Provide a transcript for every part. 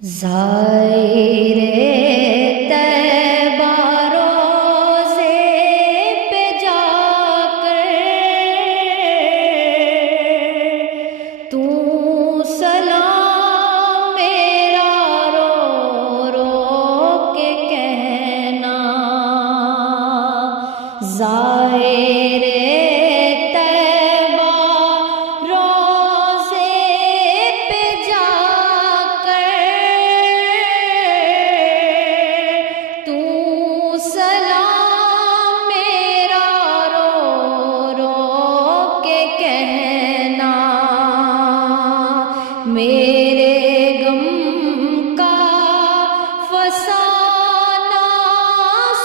زائر طیبہ روضے پہ جا کر تو سلام میرا رو رو کے کہنا، زائر طیبہ روضے پہ جا کر تو سلام میرا رو رو کے کہنا، میرے غم کا فسانہ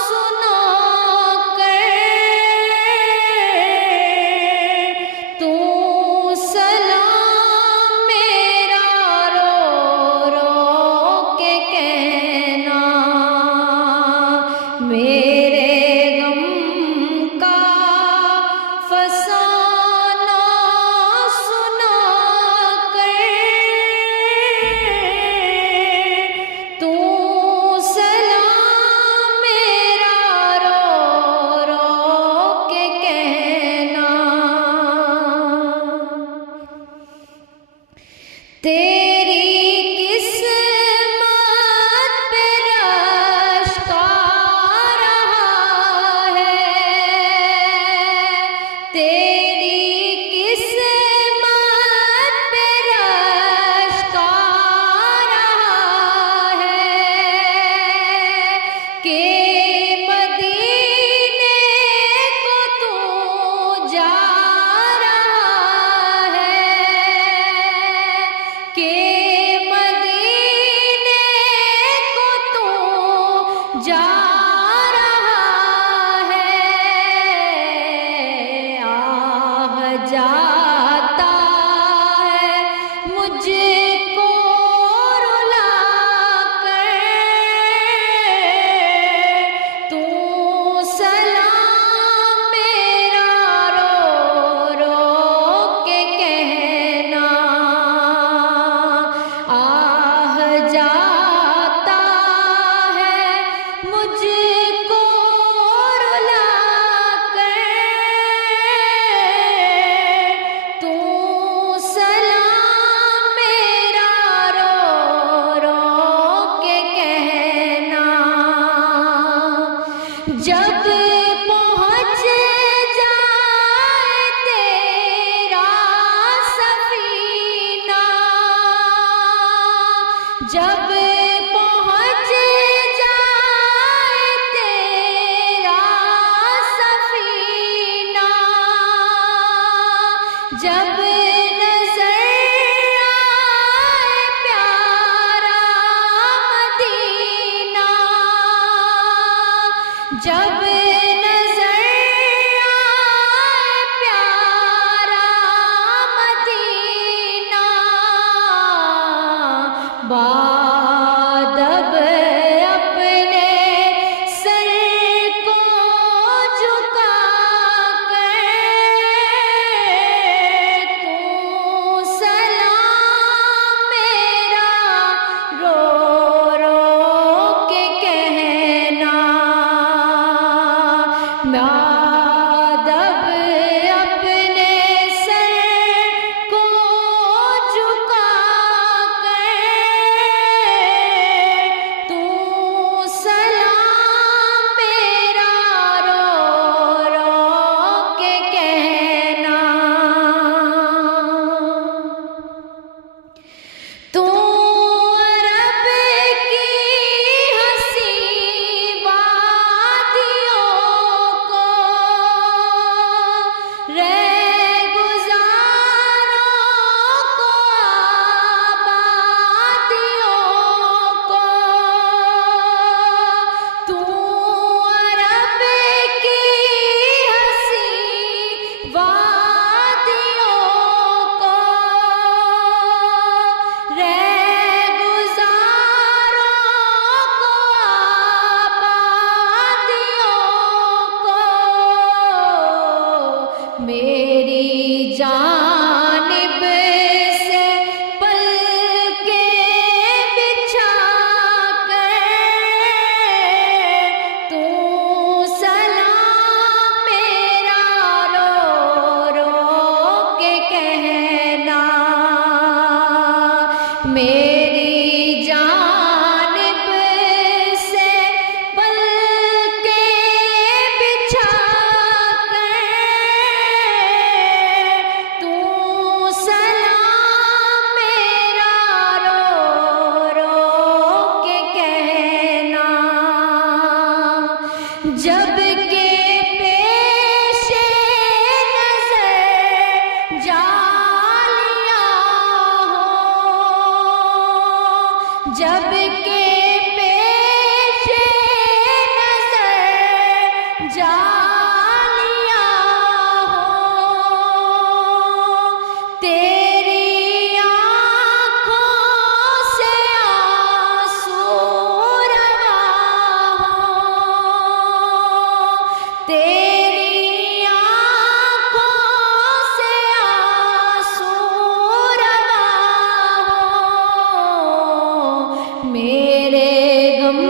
سنا کر تو سلام میرا رو رو کے کہنا، میرے غم کا فسانہ سنا کر تو سلام میرا رو رو کے کہنا، تیری قسمت پہ رشک آ رہا ہے، تیری قسمت پہ رشک آ رہا ہے کہ مدینے کو تو جا رہا ہے، کہ مدینے کو تو جا رہا ہے، آہ جاتا ہے مجھ کو رلا کر تو سلام میرا رو رو کے کہنا، آہ جاتا ہے مجھ کو رلا کر تو سلام میرا رو رو کے کہنا، جب پہنچ جائے تیرا سفینہ، جب پہنچ جائے تیرا سفینہ، جب نظر آئے پیارا مدینہ، جب نظر آئے پیارا مدینہ، بادب اپنے سر کو جھکا کر تو سلام میرا رو رو کے کہنا، بادب اپنے سر کو جھکا کر میری جانب سے پلکیں بچھا کر تو سلام میرا رو رو کے کہنا، جب کہ پیش نظر جالیاں ہوں، جب کہ پیش نظر جالیاں ہوں، تیری آنکھوں سے آنسو روا ہوں، تیری آنکھوں سے آنسو روا ہوں، میرے غم